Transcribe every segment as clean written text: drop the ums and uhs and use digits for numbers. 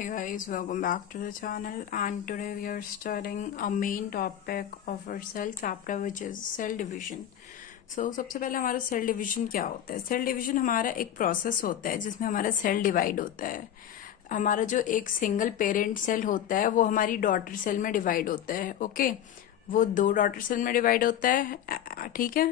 Hi guys, welcome back to the channel, and today we are studying a main topic of our cell chapter which is cell division. सबसे पहले हमारा cell division क्या होता है? Cell division हमारा एक process होता है जिसमें हमारा सेल डिवाइड होता है। हमारा जो एक सिंगल पेरेंट सेल होता है वो हमारी डॉटर सेल में डिवाइड होता है। ओके, वो 2 डॉटर सेल में डिवाइड होता है। ठीक है,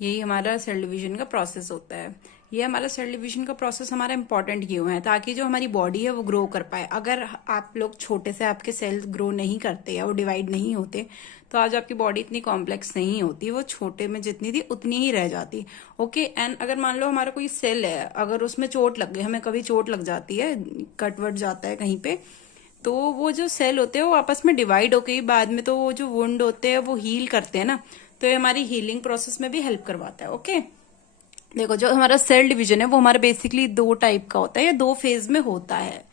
यही हमारा सेल डिवीजन का प्रोसेस होता है। ये हमारा सेल डिवीजन का प्रोसेस हमारा इंपॉर्टेंट क्यों है? ताकि जो हमारी बॉडी है वो ग्रो कर पाए। अगर आप लोग छोटे से आपके सेल्स ग्रो नहीं करते या वो डिवाइड नहीं होते तो आज आपकी बॉडी इतनी कॉम्प्लेक्स नहीं होती, वो छोटे में जितनी थी उतनी ही रह जाती। ओके, एंड अगर मान लो हमारा कोई सेल है, अगर उसमें चोट लग गई, हमें कभी चोट लग जाती है, कट वट जाता है कहीं पे, तो वो जो सेल होते हैं वो आपस में डिवाइड होके बाद में तो वो जो वुंड होते हैं वो हील करते हैं ना, तो ये हमारी हीलिंग प्रोसेस में भी हेल्प करवाता है। ओके, देखो जो हमारा सेल डिवीजन है वो हमारा बेसिकली 2 टाइप का होता है या 2 फेज में होता है।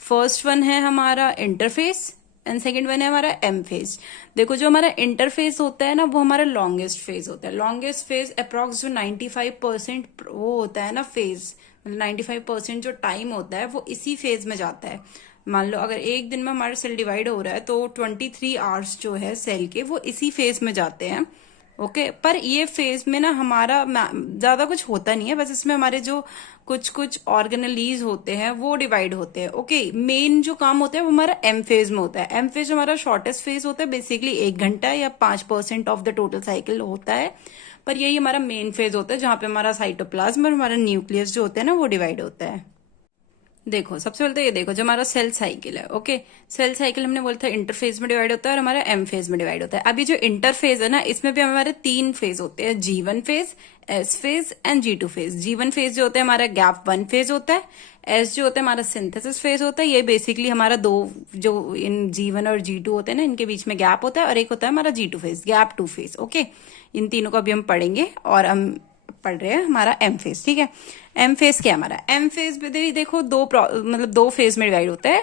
फर्स्ट वन है हमारा इंटरफेस एंड सेकेंड वन है हमारा एम फेज। देखो जो हमारा इंटरफेज होता है ना वो हमारा लॉन्गेस्ट फेज होता है। लॉन्गेस्ट फेज अप्रॉक्स जो 95% वो होता है ना फेज, 95% जो टाइम होता है वो इसी फेज में जाता है। मान लो अगर एक दिन में हमारा सेल डिवाइड हो रहा है तो 23 आवर्स जो है सेल के वो इसी फेज में जाते हैं। ओके, पर ये फेज में ना हमारा ज्यादा कुछ होता नहीं है, बस इसमें हमारे जो कुछ कुछ ऑर्गेनलीज होते हैं वो डिवाइड होते हैं। ओके, मेन जो काम होता है वो हमारा एम फेज में होता है। एम फेज हमारा शॉर्टेस्ट फेज होता है, बेसिकली 1 घंटा या 5% ऑफ द टोटल साइकिल होता है। पर यही हमारा मेन फेज होता है जहां पे हमारा साइटोप्लाज्म और हमारा न्यूक्लियस जो होते हैं ना वो डिवाइड होता है। देखो सबसे पहले तो ये देखो जो हमारा सेल साइकिल है। ओके, सेल साइकिल हमने बोला था इंटरफेज में डिवाइड होता है और हमारा एम फेज में डिवाइड होता है। अभी जो इंटरफेज है ना इसमें भी हमारे 3 फेज होते हैं, G1 phase, S phase and G2 phase. G1 phase जो होता है हमारा गैप 1 फेज होता है। एस जो होता है हमारा सिंथेसिस फेज होता है। ये बेसिकली हमारा 2 जो इन G1 और G2 होते हैं ना इनके बीच में गैप होता है, और एक होता है हमारा G2 phase, gap 2 phase. Okay, इन तीनों को अभी हम पढ़ेंगे और हम पढ़ रहे हैं हमारा एम फेज। ठीक है, एम फेज क्या है हमारा? एम फेज भी देखो मतलब 2 फेज में डिवाइड होता है,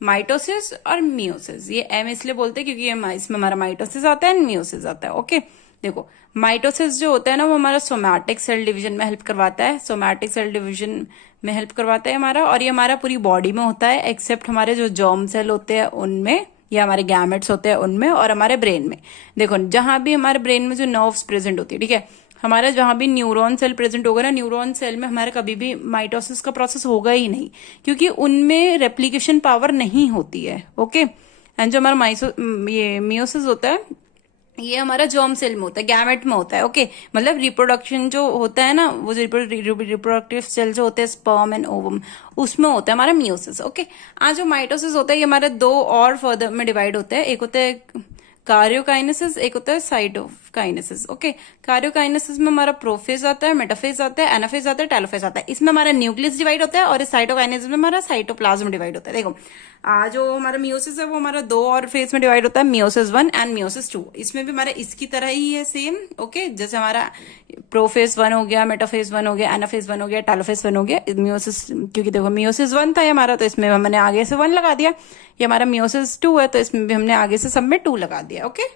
माइटोसिस और मियोसिस। ये एम इसलिए बोलते हैं क्योंकि ये इसमें हमारा माइटोसिस आता है एंड मियोसिस आता है। ओके, देखो माइटोसिस जो होता है ना वो हमारा सोमैटिक सेल डिवीजन में हेल्प करवाता है। सोमैटिक सेल डिवीजन में हेल्प करवाता है हमारा, और ये हमारा पूरी बॉडी में होता है एक्सेप्ट हमारे जो जर्म सेल होते हैं उनमें, या हमारे गैमेट्स होते हैं उनमें, और हमारे ब्रेन में। देखो जहां भी हमारे ब्रेन में जो नर्व्स प्रेजेंट होती है, ठीक है, हमारा जहां भी न्यूरॉन सेल प्रेजेंट होगा ना, न्यूरॉन सेल में हमारे कभी भी माइटोसिस का प्रोसेस होगा ही नहीं, क्योंकि उनमें रेप्लिकेशन पावर नहीं होती है। ओके, एंड जो हमारा ये मियोसिस होता है ये हमारा जर्म सेल में होता है, गैमेट में होता है। ओके, मतलब रिप्रोडक्शन जो होता है ना, वो जो रिप्रोडक्टिव सेल जो होते हैं स्पर्म एंड ओवम, उसमें होता है हमारा मियोसिस। ओके, आज जो माइटोसिस होता है ये हमारे 2 और फर्दर में डिवाइड होते हैं। एक होता है कार्योकाइनेसिस, एक होता है साइटोकाइनेसिस। ओके, कार्योकाइनेसिस में हमारा प्रोफेज आता है, मेटाफेज आता है, एनाफेज आता है, टेलोफेज आता है। इसमें हमारा न्यूक्लियस डिवाइड होता है, और इस साइटोकाइनेसिस में हमारा साइटोप्लाज्म डिवाइड होता है। देखो जो हमारा मियोसिस है वो हमारा 2 और फेज में डिवाइड होता है, मियोसिस 1 एंड मियोसिस 2। इसमें भी हमारा इसकी तरह ही है सेम। ओके, जैसे हमारा प्रोफेज 1 हो गया, मेटाफेज 1 हो गया, एनाफेज 1 हो गया, टेलोफेज 1 हो गया। मियोसिस क्योंकि देखो मियोसिस 1 था हमारा तो इसमें हमने आगे से 1 लगा दिया। ये हमारा मियोसिस 2 है तो इसमें भी हमने आगे से सब में 2 लगा दिया। ओके,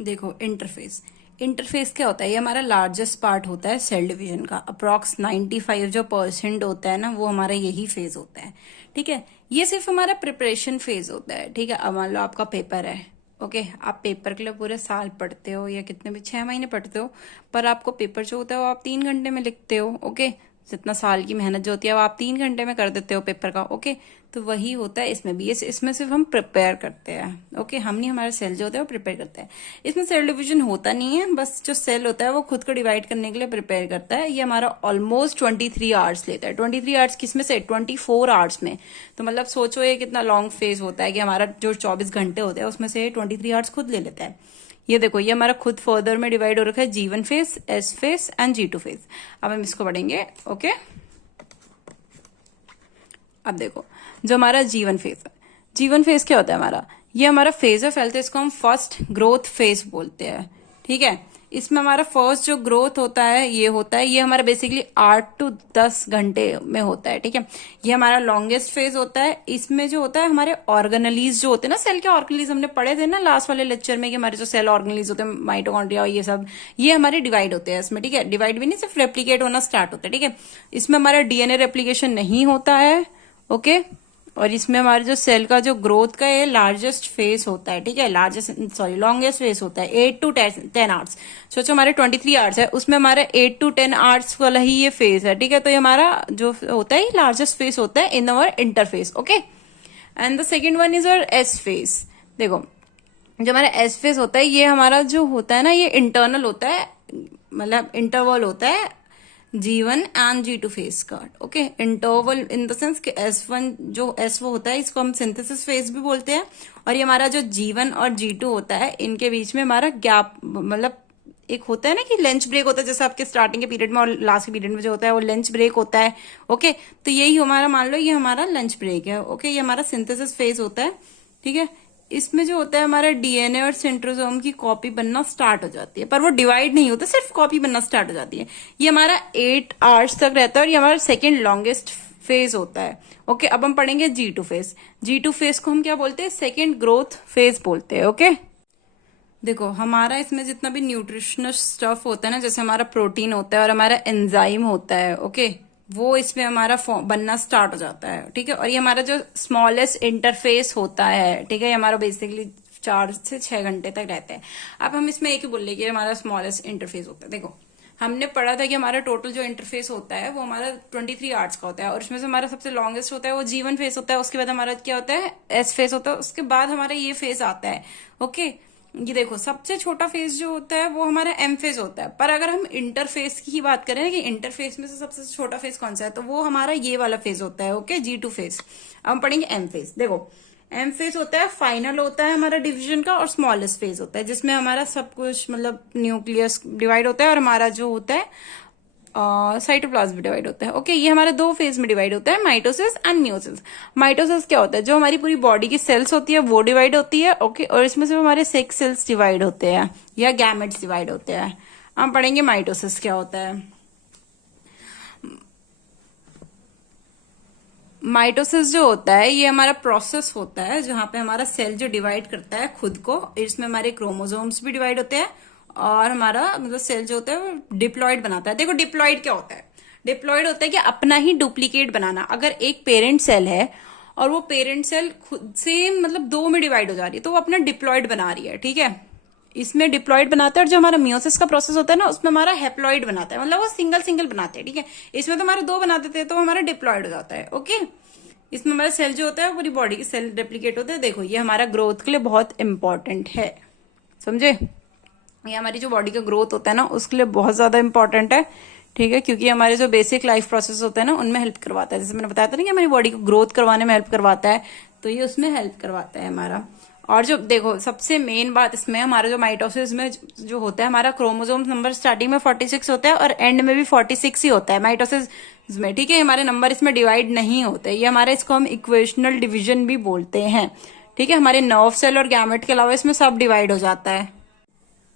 देखो इंटरफेस। इंटरफेस क्या होता है? ये हमारा लार्जेस्ट पार्ट होता है सेल डिवीजन का। अप्रॉक्स 95 जो % होता है ना वो हमारा यही फेज होता है। ठीक है, ये सिर्फ हमारा प्रिपरेशन फेज होता है। ठीक है, अब मान लो आपका पेपर है। ओके, आप पेपर के लिए पूरे साल पढ़ते हो या कितने भी 6 महीने पढ़ते हो, पर आपको पेपर जो होता है वो आप 3 घंटे में लिखते हो। ओके, जितना साल की मेहनत जो होती है वो आप 3 घंटे में कर देते हो पेपर का। ओके, तो वही होता है इसमें भी। इसमें सिर्फ हम प्रिपेयर करते हैं। ओके, हम नहीं, हमारे सेल जो होते हैं वो प्रिपेयर करते हैं। इसमें सेल डिवीजन होता नहीं है, बस जो सेल होता है वो खुद को डिवाइड करने के लिए प्रिपेयर करता है। ये हमारा ऑलमोस्ट 23 आवर्स लेता है। 23 आवर्स किसमें से? 24 आवर्स में। तो मतलब सोचो ये कितना लॉन्ग फेज होता है कि हमारा जो 24 घंटे होते हैं उसमें से 23 आवर्स खुद ले लेता है। ये देखो ये हमारा खुद फर्दर में डिवाइड हो रखा है, G1 phase, S phase and G2 phase. अब हम इसको पढ़ेंगे। ओके, अब देखो जो हमारा G1 फेज है, G1 फेज क्या होता है हमारा? ये हमारा फेज ऑफ हेल्थ, इसको हम फर्स्ट ग्रोथ फेज बोलते हैं। ठीक है, इसमें हमारा फर्स्ट जो ग्रोथ होता है ये हमारा बेसिकली 8 to 10 घंटे में होता है। ठीक है, ये हमारा लॉन्गेस्ट फेज होता है। इसमें जो होता है हमारे ऑर्गेनलीज जो होते हैं ना, सेल के ऑर्गेनलीज हमने पढ़े थे ना लास्ट वाले लेक्चर में कि हमारे जो सेल ऑर्गेनलीज होते हैं, माइटोकॉन्ड्रिया और ये सब, ये हमारे डिवाइड होते हैं इसमें। ठीक है, डिवाइड भी नहीं, सिर्फ रेप्लीकेट होना स्टार्ट होता है। ठीक है, इसमें हमारा DNA रेप्लीकेशन नहीं होता है। ओके, और इसमें हमारे जो सेल का जो ग्रोथ का ये लार्जेस्ट फेज होता है, ठीक है, लॉन्गेस्ट फेज होता है 8 to 10 आवर्स। सोचो हमारे 23 आवर्स है, उसमें हमारा 8 to 10 आवर्स वाला ही ये फेज है, ठीक है। तो ये हमारा जो होता है ये लार्जेस्ट फेज होता है in our interface, okay. And the second one is our S phase. देखो जो हमारा एस फेज होता है ये हमारा जो होता है ना ये इंटरनल होता है, मतलब इंटरवल होता है G1 एंड G2 फेज का, okay. Interval in the sense कि S1 जो S वो होता है इसको हम सिंथेसिस फेज भी बोलते हैं, और ये हमारा जो G1 और G2 होता है इनके बीच में हमारा गैप, मतलब एक होता है ना कि लंच ब्रेक होता है, जैसे आपके स्टार्टिंग के पीरियड में और लास्ट के पीरियड में जो होता है वो लंच ब्रेक होता है, ओके। तो यही हमारा, मान लो ये हमारा लंच ब्रेक है, ओके। ये हमारा सिंथेसिस फेज होता है, ठीक है। इसमें जो होता है हमारा डीएनए और सेंट्रोसोम की कॉपी बनना स्टार्ट हो जाती है, पर वो डिवाइड नहीं होता, सिर्फ कॉपी बनना स्टार्ट हो जाती है। ये हमारा 8 आवर्स तक रहता है और ये हमारा सेकेंड लॉन्गेस्ट फेज होता है, ओके। अब हम पढ़ेंगे G2 फेज। G2 फेज को हम क्या बोलते हैं? सेकेंड ग्रोथ फेज बोलते हैं, ओके। देखो हमारा इसमें जितना भी न्यूट्रिशनल स्टफ होता है ना, जैसे हमारा प्रोटीन होता है और हमारा एंजाइम होता है, ओके, वो इसमें हमारा बनना स्टार्ट हो जाता है, ठीक है। और ये हमारा जो स्मॉलेस्ट इंटरफेस होता है, ठीक है, ये हमारा बेसिकली 4 से 6 घंटे तक रहता है। अब हम इसमें एक ही बोल लेंगे हमारा स्मॉलेस्ट इंटरफेस होता है। देखो हमने पढ़ा था कि हमारा टोटल जो इंटरफेस होता है वो हमारा 23 आवर्स का होता है, और उसमें से हमारा सबसे लॉन्गेस्ट होता है वो G1 फेस होता है। उसके बाद हमारा क्या होता है? S फेस होता है। उसके बाद हमारा ये फेस आता है, ओके। ये देखो सबसे छोटा फेज जो होता है वो हमारा एम फेज होता है, पर अगर हम इंटरफेस की ही बात करें कि इंटरफेस में से सबसे छोटा फेज कौन सा है, तो वो हमारा ये वाला फेज होता है, ओके, G2 फेज। अब हम पढ़ेंगे एम फेज। देखो एम फेज होता है फाइनल होता है हमारा डिवीजन का, और स्मॉलेस्ट फेज होता है जिसमें हमारा सब कुछ मतलब न्यूक्लियस डिवाइड होता है और हमारा जो होता है साइटोप्लाज्म डिवाइड होता है, ओके। ये हमारे 2 फेज में डिवाइड होता है, माइटोसिस एंड मियोसिस। माइटोसिस क्या होता है? जो हमारी पूरी बॉडी की सेल्स होती है वो डिवाइड होती है, ओके, और इसमें से हमारे सेक्स सेल्स डिवाइड होते हैं या गैमेट्स डिवाइड होते हैं। हम पढ़ेंगे माइटोसिस क्या होता है। माइटोसिस जो होता है ये हमारा प्रोसेस होता है जहां पे हमारा सेल जो डिवाइड करता है खुद को, इसमें हमारे क्रोमोसोम्स भी डिवाइड होते हैं, और हमारा मतलब सेल जो होता है वो डिप्लॉइड बनाता है। देखो डिप्लॉइड क्या होता है? डिप्लॉइड होता है कि अपना ही डुप्लीकेट बनाना। अगर एक पेरेंट सेल है और वो पेरेंट सेल खुद से मतलब 2 में डिवाइड हो जा रही है तो वो अपना डिप्लॉइड बना रही है, ठीक है। इसमें डिप्लॉइड बनाता है, और जो हमारा मियोसिस का प्रोसेस होता है ना उसमें हमारा हेप्लॉइड बनाता है, मतलब वो सिंगल सिंगल बनाते हैं, ठीक है। इसमें तो हमारे 2 बना देते हैं तो हमारा डिप्लॉइड हो जाता है, ओके। इसमें हमारा सेल जो होता है पूरी बॉडी की सेल रेप्लिकेट होता है। देखो ये हमारा ग्रोथ के लिए बहुत इंपॉर्टेंट है, समझे? ये हमारी जो बॉडी का ग्रोथ होता है ना उसके लिए बहुत ज्यादा इंपॉर्टेंट है, ठीक है, क्योंकि हमारे जो बेसिक लाइफ प्रोसेस होता है ना उनमें हेल्प करवाता है। जैसे मैंने बताया था ना कि हमारी बॉडी को ग्रोथ करवाने में हेल्प करवाता है, तो ये उसमें हेल्प करवाता है हमारा। और जो देखो सबसे मेन बात इसमें हमारा जो माइटोसिस में जो होता है हमारा क्रोमोसोम नंबर स्टार्टिंग में 46 होता है और एंड में भी 46 ही होता है माइटोसिस में, ठीक है। हमारे नंबर इसमें डिवाइड नहीं होते, ये हमारे इसको हम इक्वेशनल डिवीजन भी बोलते हैं, ठीक है। हमारे नर्व सेल और गैमेट के अलावा इसमें सब डिवाइड हो जाता है।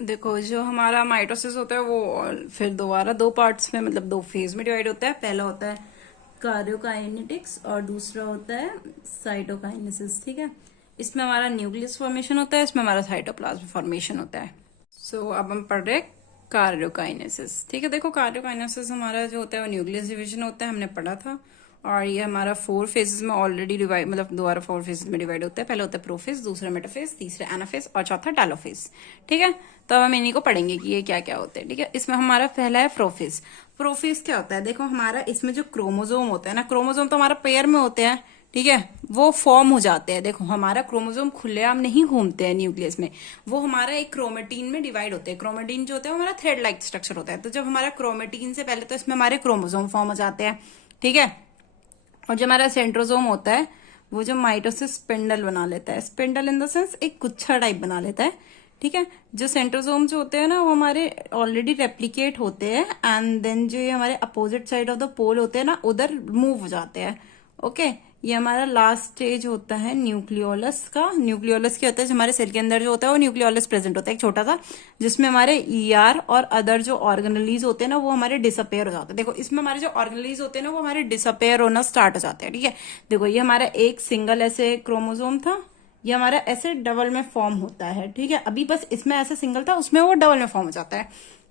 देखो जो हमारा माइटोसिस होता है वो फिर दोबारा 2 पार्ट्स में मतलब 2 फेज में डिवाइड होता है। पहला होता है कार्योकाइनेटिक्स और दूसरा होता है साइटोकाइनेसिस, ठीक है। इसमें हमारा न्यूक्लियस फॉर्मेशन होता है, इसमें हमारा साइटोप्लाज्म फॉर्मेशन होता है। सो अब हम पढ़ रहे हैं कार्योकाइनेसिस, ठीक है। देखो कार्योकाइनेसिस हमारा जो होता है वो न्यूक्लियस डिवीजन होता है, हमने पढ़ा था। और ये हमारा 4 फेजेस में ऑलरेडी डिवाइड, मतलब दोबारा 4 फेजेस में डिवाइड होता है। पहला होता है प्रोफेज, दूसरा मेटाफेज, तीसरा एनाफेज और चौथा टेलोफेज, ठीक है। तो अब हम इन्हीं को पढ़ेंगे कि ये क्या क्या होते हैं, ठीक है। इसमें हमारा पहला है प्रोफेज। प्रोफेज क्या होता है? देखो हमारा इसमें जो क्रोमोजोम होता है ना, क्रोमोजोम तो हमारा पेयर में होते हैं, ठीक है, वो फॉर्म हो जाते हैं। देखो हमारा क्रोमोसोम खुलेआम नहीं घूमते हैं न्यूक्लियस में, वो हमारा एक क्रोमेटीन में डिवाइड होते हैं। क्रोमेटीन जो होता है वो हमारा थ्रेड लाइक स्ट्रक्चर होता है। तो जब हमारा क्रोमेटीन से पहले तो इसमें हमारे क्रोमोसोम फॉर्म हो जाते हैं, ठीक है। और जो हमारा सेंट्रोसोम होता है वो जो माइटोसिस स्पिंडल बना लेता है, स्पिंडल इन द सेंस एक गुच्छा टाइप बना लेता है, ठीक है। जो सेंट्रोसोम जो होते हैं ना वो हमारे ऑलरेडी रेप्लिकेट होते हैं, एंड देन जो ये हमारे अपोजिट साइड ऑफ द पोल होते हैं ना उधर मूव हो जाते हैं, ओके। ये हमारा लास्ट स्टेज होता है न्यूक्लियोलस का। न्यूक्लियोलस क्या होता है? जो हमारे सेल के अंदर जो होता है वो न्यूक्लियोलस प्रेजेंट होता है एक छोटा सा, जिसमें हमारे ईआर और अदर जो ऑर्गेनलीज होते हैं ना वो हमारे डिसअपेयर हो जाते हैं। देखो इसमें हमारे जो ऑर्गेनलीज होते हैं ना वो हमारे डिसअपेयर होना स्टार्ट हो जाते हैं, ठीक है। देखो ये हमारा एक सिंगल ऐसे क्रोमोसोम था, ये हमारा ऐसे डबल में फॉर्म होता है, ठीक है। अभी बस इसमें ऐसे सिंगल था, उसमें वो डबल में फॉर्म हो जाता है,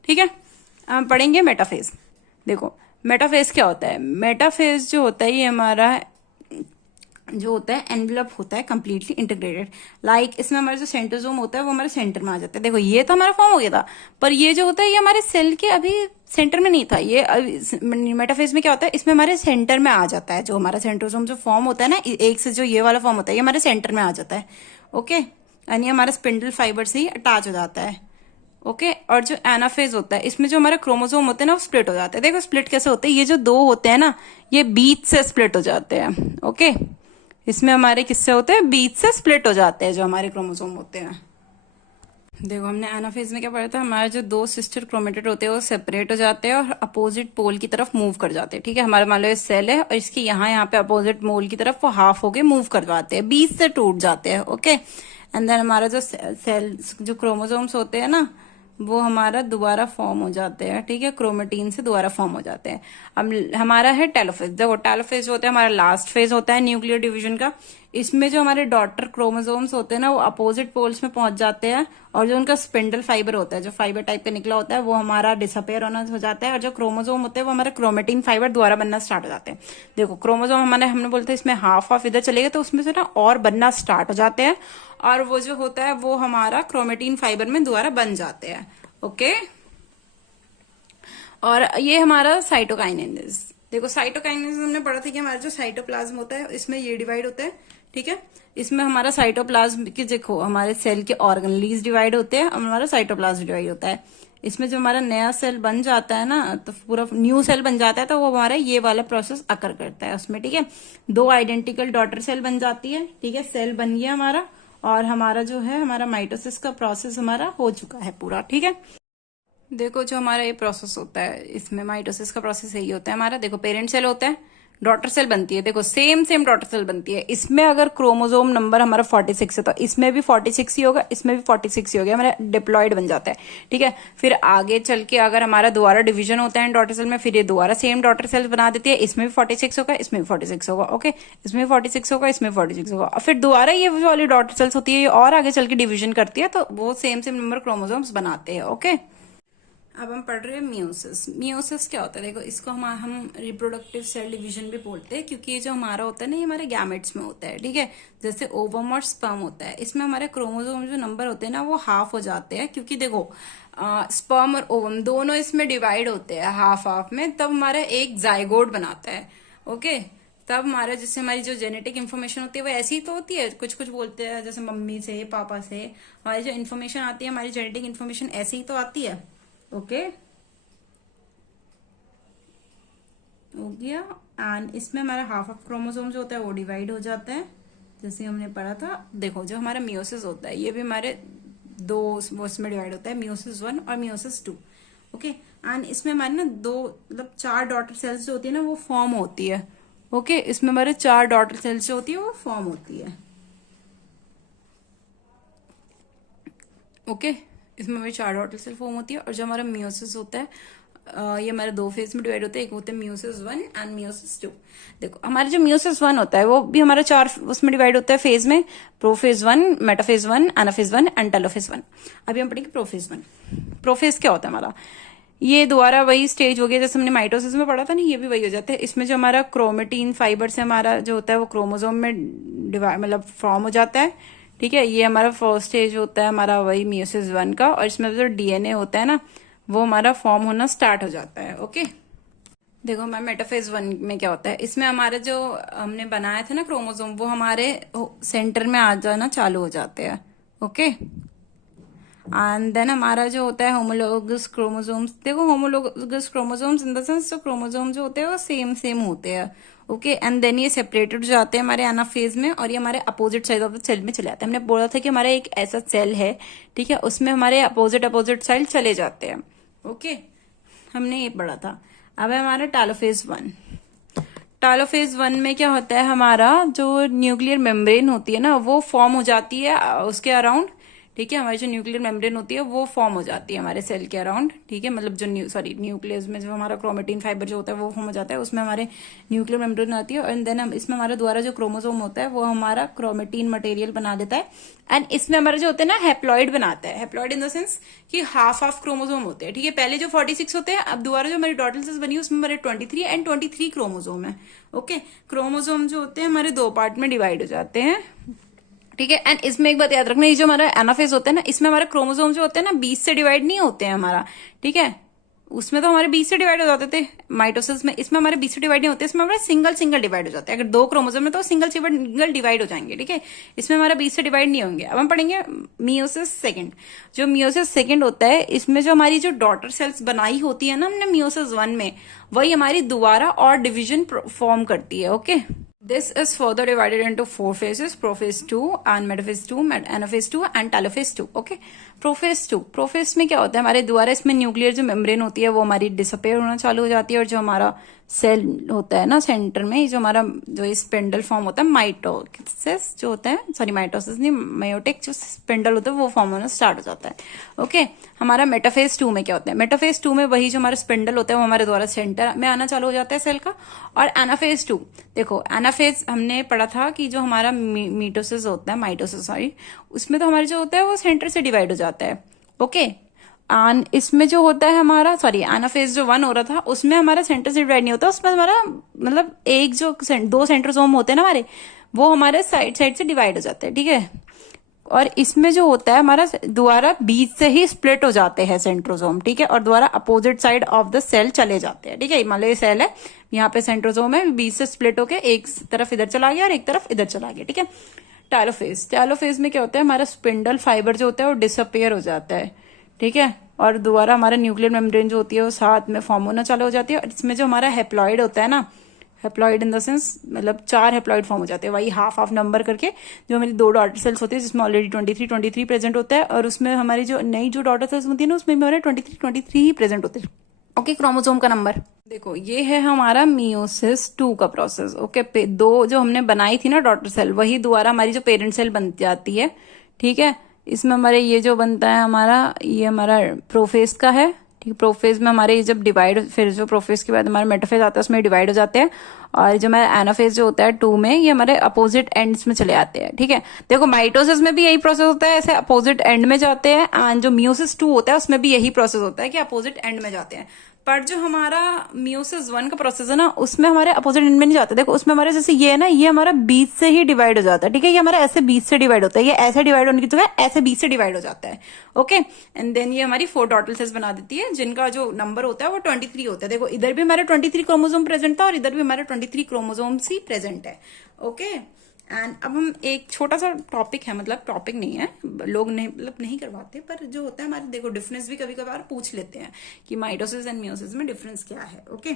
ठीक है। हम पढ़ेंगे मेटाफेज। देखो मेटाफेज क्या होता है? मेटाफेज जो होता है ये हमारा जो होता है एनवेलप होता है कंप्लीटली इंटीग्रेटेड। लाइक इसमें हमारा जो सेंट्रोसोम होता है वो हमारे सेंटर में आ जाता है। देखो ये तो हमारा फॉर्म हो गया था, पर ये जो होता है ये हमारे सेल के अभी सेंटर में नहीं था। ये मेटाफेज में क्या होता है, इसमें हमारे सेंटर में आ जाता है। जो हमारा सेंट्रोसोम जो फॉर्म होता है ना, एक से जो ये वाला फॉर्म होता है, ये हमारे सेंटर में आ जाता है। ओके, यानी हमारा स्पिंडल फाइबर से ही अटैच हो जाता है। ओके, और जो एनाफेज होता है इसमें जो हमारे क्रोमोसोम होते हैं ना वो स्प्लिट हो जाते हैं। देखो स्प्लिट कैसे होते हैं, ये जो दो होते हैं ना ये बीच से स्प्लिट हो जाते हैं। ओके, इसमें हमारे किससे होते हैं, बीच से स्प्लिट हो जाते हैं जो हमारे क्रोमोसोम होते हैं। देखो हमने एनाफेज में क्या पढ़ा था, हमारे जो दो सिस्टर क्रोमेटिड होते हैं वो सेपरेट हो जाते हैं और अपोजिट पोल की तरफ मूव कर जाते हैं। ठीक है, हमारे मान लो ये सेल है और इसकी यहाँ पे अपोजिट पोल की तरफ वो हाफ होके मूव कर जाते हैं, बीच से टूट जाते हैं। ओके, एंड देन हमारा जो सेल जो क्रोमोसोम्स होते हैं ना वो हमारा दोबारा फॉर्म हो जाते हैं। ठीक है, क्रोमेटीन से दोबारा फॉर्म हो जाते हैं। अब हमारा है टेलोफेज। देखो टेलोफेज होता है हमारा लास्ट फेज होता है न्यूक्लियर डिवीजन का। इसमें जो हमारे डॉटर क्रोमोसोम्स होते हैं ना वो अपोजिट पोल्स में पहुंच जाते हैं और जो उनका स्पिंडल फाइबर होता है, जो फाइबर टाइप का निकला होता है, वो हमारा डिसअपेयर होना हो जाता है और जो क्रोमोसोम होते हैं वो हमारे क्रोमेटिन फाइबर दोबारा बनना स्टार्ट हो जाते हैं। देखो क्रोमोसोम हमने बोलते हैं इसमें हाफ हाफ इधर चलेगा तो उसमें से ना और बनना स्टार्ट हो जाते हैं और वो जो होता है वो हमारा क्रोमेटिन फाइबर में दोबारा बन जाते हैं। ओके, और ये हमारा साइटोकाइनेसिस। देखो साइटोकाइनेसिस हमने पढ़ा था कि हमारा जो साइटोप्लाज्म होता है इसमें ये डिवाइड होता है। ठीक है, इसमें हमारा साइटोप्लाज्म की देखो हमारे सेल के ऑर्गेनेलीज डिवाइड होते हैं और हमारा साइटोप्लाज्म डिवाइड होता है। इसमें जो हमारा नया सेल बन जाता है ना, तो पूरा न्यू सेल बन जाता है, तो वो हमारा ये वाला प्रोसेस अकर करता है उसमें। ठीक है, दो आइडेंटिकल डॉटर सेल बन जाती है। ठीक है, सेल बन गया हमारा और हमारा जो है हमारा माइटोसिस का प्रोसेस हमारा हो चुका है पूरा। ठीक है, देखो जो हमारा ये प्रोसेस होता है इसमें माइटोसिस का प्रोसेस यही होता है हमारा। देखो पेरेंट सेल होता है, डॉटर सेल बनती है। देखो सेम सेम डॉटर सेल बनती है। इसमें अगर क्रोमोसोम नंबर हमारा 46 है तो इसमें भी 46 ही होगा, इसमें भी 46 ही होगा, हमारा डिप्लॉयड बन जाता है। ठीक है, फिर आगे चल के अगर हमारा दोबारा डिवीजन होता है डॉटर सेल में, फिर ये दोबारा सेम डॉटर सेल बना देती है। इसमें भी 46 होगा, इसमें भी 46 होगा। ओके, इसमें भी 46 होगा, इसमें 46 होगा, और फिर दोबारा ये वाली डॉटर सेल्स होती है ये और आगे चल के डिवीजन करती है, तो वो सेम सेम नंबर क्रोमोसोम्स बनाते हैं। ओके, अब हम पढ़ रहे हैं मियोसिस। मियोसिस क्या होता है, देखो इसको हम रिप्रोडक्टिव सेल डिवीजन भी बोलते हैं क्योंकि ये जो हमारा होता है ना ये हमारे गैमेट्स में होता है। ठीक है, जैसे ओवम और स्पर्म होता है, इसमें हमारे क्रोमोसोम जो नंबर होते हैं ना वो हाफ हो जाते हैं क्योंकि देखो स्पर्म और ओवम दोनों इसमें डिवाइड होते हैं हाफ हाफ में, तब हमारा एक जाइगोट बनाता है। ओके, तब हमारा जिससे हमारी जो जेनेटिक इन्फॉर्मेशन होती है वो ऐसी ही तो होती है, कुछ कुछ बोलते हैं जैसे मम्मी से पापा से हमारी जो इन्फॉर्मेशन आती है, हमारी जेनेटिक इन्फॉर्मेशन ऐसी ही तो आती है। ओके, हो गया। एंड इसमें हमारा हाफ ऑफ क्रोमोसोम जो होता है वो डिवाइड हो जाता है जैसे हमने पढ़ा था। देखो जो हमारा मियोसिस होता है ये भी हमारे दो उसमें डिवाइड होता है, मियोसिस 1 और मियोसिस 2। ओके, एंड इसमें हमारे ना दो मतलब 4 डॉटर सेल्स जो होती है ना वो फॉर्म होती है। ओके, इसमें हमारे 4 डॉटर सेल्स जो होती है वो फॉर्म होती है। ओके, इसमें हमारी 4 डॉटर सेल फॉर्म होती है और जो हमारा मियोसिस होता है ये हमारे दो फेज में डिवाइड होते हैं, एक होते हैं मियोसिस 1 एंड मियोसिस 2। देखो हमारा जो मियोसिस 1 होता है वो भी हमारा 4 उसमें डिवाइड होता है फेज में, prophase 1, metaphase 1, anaphase 1 and telophase 1। अभी हम पढ़ेंगे प्रोफेज 1। प्रोफेज क्या होता है हमारा, ये दोबारा वही स्टेज हो गया जैसे हमने माइटोसिस में पढ़ा था ना, ये भी वही हो जाता है। इसमें जो हमारा क्रोमेटीन फाइबर से हमारा जो होता है वो क्रोमोसोम में डिवाइड मतलब फॉर्म हो जाता है। ठीक है, ये हमारा फर्स्ट स्टेज होता है हमारा वही मियोसिस 1 का, और इसमें जो डीएनए होता है ना वो हमारा फॉर्म होना स्टार्ट हो जाता है। ओके, देखो मैम मेटाफेज 1 में क्या होता है, इसमें हमारे जो हमने बनाए थे ना क्रोमोसोम वो हमारे सेंटर में आ जाना चालू हो जाते हैं। ओके, एंड देन हमारा जो होता है होमोलोगस क्रोमोसोम्स। देखो homologous chromosomes in the sense जो क्रोमोसोम जो होते हैं वो सेम सेम होते हैं। ओके, एंड देन ये सेपरेटेड हो जाते हैं हमारे एनाफेज में और ये हमारे opposite side of the cell में चले जाते हैं। हमने बोला था कि हमारा एक ऐसा सेल है, ठीक है, उसमें हमारे अपोजिट साइड चले जाते हैं। ओके, हमने ये पढ़ा था। अब है हमारा टेलोफेज 1। टेलोफेज 1 में क्या होता है, हमारा जो न्यूक्लियर मेम्ब्रेन होती है ना वो फॉर्म हो जाती है उसके अराउंड। ठीक है, हमारी जो न्यूक्लियर मेम्ब्रेन होती है वो फॉर्म हो जाती है हमारे सेल के अराउंड। ठीक है, मतलब जो न्यूक्लियस में जो हमारा क्रोमेटिन फाइबर जो होता है वो फॉर्म हो जाता है, उसमें हमारे न्यूक्लियर मेम्ब्रेन आती है। एंड देन हम इसमें हमारे द्वारा जो क्रोमोसोम होता है वो हमारा क्रोमेटिन मटेरियल बना देता है। एंड इसमें हमारा जो होता है ना हैप्लॉइड बनाता है। हैप्लॉइड इन द सेंस कि हाफ क्रोमोसोम होते हैं। ठीक है, पहले जो 46 होते हैं, अब दोबारा जो हमारी डॉटर सेल्स बनी उसमें हमारे 23 एंड 23 क्रोमोसोम है। ओके, क्रोमोसोम जो होते हैं हमारे 2 पार्ट में डिवाइड हो जाते हैं। ठीक है, एंड इसमें एक बात याद रखना, ये जो हमारा एनाफेज होता है ना, इसमें हमारे क्रोमोसोम जो होते हैं ना 20 से डिवाइड नहीं होते हैं हमारा। ठीक है, उसमें तो हमारे 20 से डिवाइड हो जाते थे माइटोसिस में, इसमें हमारे 20 से डिवाइड नहीं होते, इसमें हमारे सिंगल डिवाइड हो जाते हैं। अगर 2 क्रोमोसोम में तो सिंगल डिवाइड हो जाएंगे। ठीक है, इसमें हमारा 20 से डिवाइड नहीं होंगे। अब हम पढ़ेंगे मियोसिस सेकंड। जो मियोसिस सेकंड होता है, इसमें जो हमारी जो डॉटर सेल्स बनाई होती है ना हमने मियोसिस 1 में, वही हमारी दोबारा और डिविजन फॉर्म करती है। Okay, this is further divided into 4 phases: prophase 2 and metaphase 2, anaphase 2 and telophase 2. okay, prophase में क्या होता है, हमारे द्वारा इसमें न्यूक्लियर जो मेम्ब्रेन होती है वो हमारी डिसअपेयर होना चालू हो जाती है, और जो हमारा सेल होता है ना सेंटर में, जो हमारा जो स्पिंडल फॉर्म होता है, माइटोसिस जो होता है, सॉरी माइटोसिस नहीं, मायोटिक जो स्पिंडल होता है वो फॉर्म होना स्टार्ट हो जाता है। ओके, हमारा मेटाफेज 2 में क्या होता है, मेटाफेज 2 में वही जो हमारा स्पिंडल होता है वो हमारे द्वारा सेंटर में आना चालू हो जाता है सेल का। और एनाफेज 2, देखो एनाफेज हमने पढ़ा था कि जो हमारा मीटोसिस होता है, माइटोसिस सॉरी, उसमें तो हमारे जो होता है वो सेंटर से डिवाइड हो जाता है। ओके, इसमें जो होता है हमारा, सॉरी एनाफेज जो 1 हो रहा था उसमें हमारा सेंटर से डिवाइड नहीं होता, उसमें हमारा मतलब एक जो 2 सेंट्रोसोम होते हैं ना हमारे, वो हमारे साइड से डिवाइड हो जाते हैं। ठीक है, और इसमें जो होता है हमारा दोबारा बीच से ही स्प्लिट हो जाते हैं सेंट्रोसोम। ठीक है, और दोबारा opposite side of the cell चले जाते हैं। ठीक है, मान लो ये सेल है, यहाँ पे सेंट्रोसोम है, बीच से स्प्लिट होके एक तरफ इधर चला गया और एक तरफ इधर चला गया। ठीक है, टेलोफेज में क्या होता है, हमारा स्पिंडल फाइबर जो होता है वो डिसअपेयर हो जाता है। ठीक है, और दोबारा हमारा न्यूक्लियर मेम्ब्रेन जो होती है वो साथ में फॉर्म होना चालू हो जाती है। और इसमें जो हमारा हेप्लॉइड होता है ना, हेप्लॉइड इन द सेंस मतलब 4 हेप्लॉइड फॉर्म हो जाते हैं, वही हाफ नंबर करके। जो हमारी 2 डॉटर सेल्स होती है जिसमें ऑलरेडी 23 प्रेजेंट होता है, और उसमें हमारी जो नई जो डॉटर सेल्स होती है ना उसमें भी हमारे 23 ही प्रेजेंट होते हैं। ओके, क्रोमोसोम का नंबर देखो, ये है हमारा मियोसिस 2 का प्रोसेस। ओके, 2 जो हमने बनाई थी ना डॉटर सेल, वही दोबारा हमारी जो पेरेंट सेल बन जाती है। ठीक है, इसमें हमारे ये जो बनता है हमारा, ये हमारा प्रोफेज का है। ठीक, प्रोफेज में हमारे जब डिवाइड, फिर जो प्रोफेज के बाद हमारा मेटाफेज आता है उसमें डिवाइड हो जाते हैं। और जो हमारा एनाफेज जो होता है 2 में, ये हमारे अपोजिट एंड्स में चले आते हैं। ठीक है, देखो माइटोसिस में भी यही प्रोसेस होता है, ऐसे अपोजिट एंड में जाते हैं। एंड जो मियोसिस 2 होता है उसमें भी यही प्रोसेस होता है कि अपोजिट एंड में जाते हैं। पर जो हमारा मियोसिस 1 का प्रोसेस है ना, उसमें हमारे अपोजिट एंड में नहीं जाते। देखो उसमें हमारे जैसे ये है ना, ये हमारा बीच से ही डिवाइड हो जाता है। ठीक है, ये हमारा ऐसे बीच से डिवाइड होता है, ये ऐसे डिवाइड होने की जगह ऐसे बीच से डिवाइड हो जाता है। ओके, एंड देन ये हमारी 4 डॉटर सेल्स बना देती है, जिनका जो नंबर होता है वो 23 होता है। देखो इधर भी हमारा 23 क्रोमोसोम प्रेजेंट था और इधर भी हमारा 23 क्रोमोसोम्स ही प्रेजेंट है। ओके, एंड अब हम एक छोटा सा टॉपिक है, मतलब टॉपिक नहीं है, लोग नहीं मतलब नहीं करवाते, पर जो होता है हमारे, देखो डिफरेंस भी कभी कभार पूछ लेते हैं कि माइटोसिस एंड मियोसिस में डिफरेंस क्या है। ओके,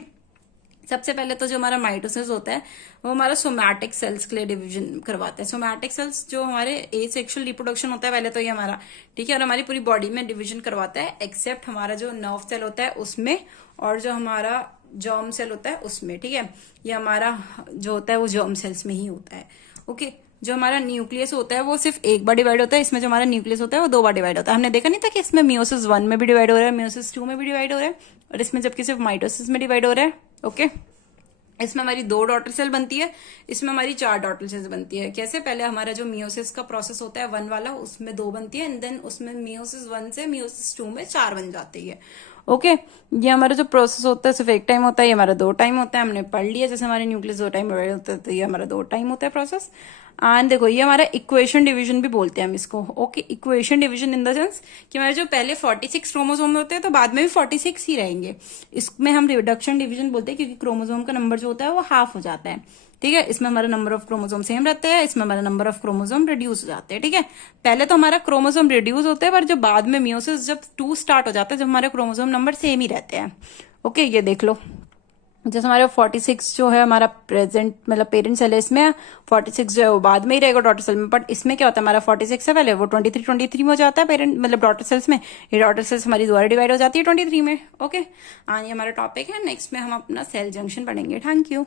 सबसे पहले तो जो हमारा माइटोसिस होता है वो हमारा सोमैटिक सेल्स के लिए डिवीजन करवाते हैं। सोमैटिक सेल्स जो हमारे एसेक्सुअल रिप्रोडक्शन होता है पहले तो ये हमारा, ठीक है, और हमारी पूरी बॉडी में डिवीजन करवाता है, एक्सेप्ट हमारा जो नर्व सेल होता है उसमें, और जो हमारा जर्म सेल होता है उसमें। ठीक है, ये हमारा जो होता है वो जर्म सेल्स में ही होता है। ओके, जो हमारा न्यूक्लियस होता है वो सिर्फ एक बार डिवाइड होता है, इसमें जो हमारा न्यूक्लियस होता है वो 2 बार डिवाइड होता है। हमने देखा नहीं था कि इसमें मियोसिस 1 में भी डिवाइड हो रहा है, मियोसिस 2 में भी डिवाइड हो रहा है, और इसमें जबकि सिर्फ माइटोसिस में डिवाइड हो रहा है। ओके, इसमें हमारी 2 डॉटर सेल बनती है, इसमें हमारी 4 डॉटर सेल्स बनती है। कैसे, पहले हमारा जो मियोसिस का प्रोसेस होता है 1 वाला, उसमें 2 बनती है, एंड देन उसमें मियोसिस 1 से मियोसिस 2 में 4 बन जाती है। ओके, ये हमारा जो प्रोसेस होता है सिर्फ एक टाइम होता है, ये हमारा 2 टाइम होता है, हमने पढ़ लिया। जैसे हमारे न्यूक्लियस 2 टाइम डिवाइड होता है तो ये हमारा 2 टाइम होता है प्रोसेस। एंड देखो ये हमारा इक्वेशन डिवीजन भी बोलते हैं हम इसको। Okay, equation division in the sense कि हमारे जो पहले 46 क्रोमोसोम होते हैं तो बाद में भी 46 ही रहेंगे, इसमें हम रिडक्शन डिवीजन बोलते हैं, क्योंकि क्रोमोसोम का नंबर जो होता है वो हाफ हो जाता है। ठीक है, इसमें हमारा नंबर ऑफ क्रोमोसोम सेम रहते हैं, इसमें हमारा नंबर ऑफ क्रोमोसोम रिड्यूस हो जाते हैं। ठीक है, पहले तो हमारा क्रोमोसोम रिड्यूस होते हैं, पर जो बाद में मियोसिस जब 2 स्टार्ट हो जाता है, जब हमारे क्रोमोसोम नंबर सेम ही रहते हैं। ओके, ये देख लो, जैसे हमारे 46 जो है हमारा प्रेजेंट मतलब पेरेंट सेल है, इसमें 46 जो है वो बाद में ही रहेगा डॉटर सेल में, बट इसमें क्या होता है, हमारा 46 है पहले, वो 23 में हो जाता है पेरेंट मतलब डॉटर सेल्स में। ये डॉटर सेल्स हमारी दोबारा डिवाइड हो जाती है 23 में। ओके, ये हमारा टॉपिक है। नेक्स्ट में हम अपना सेल जंक्शन पढ़ेंगे। Thank you.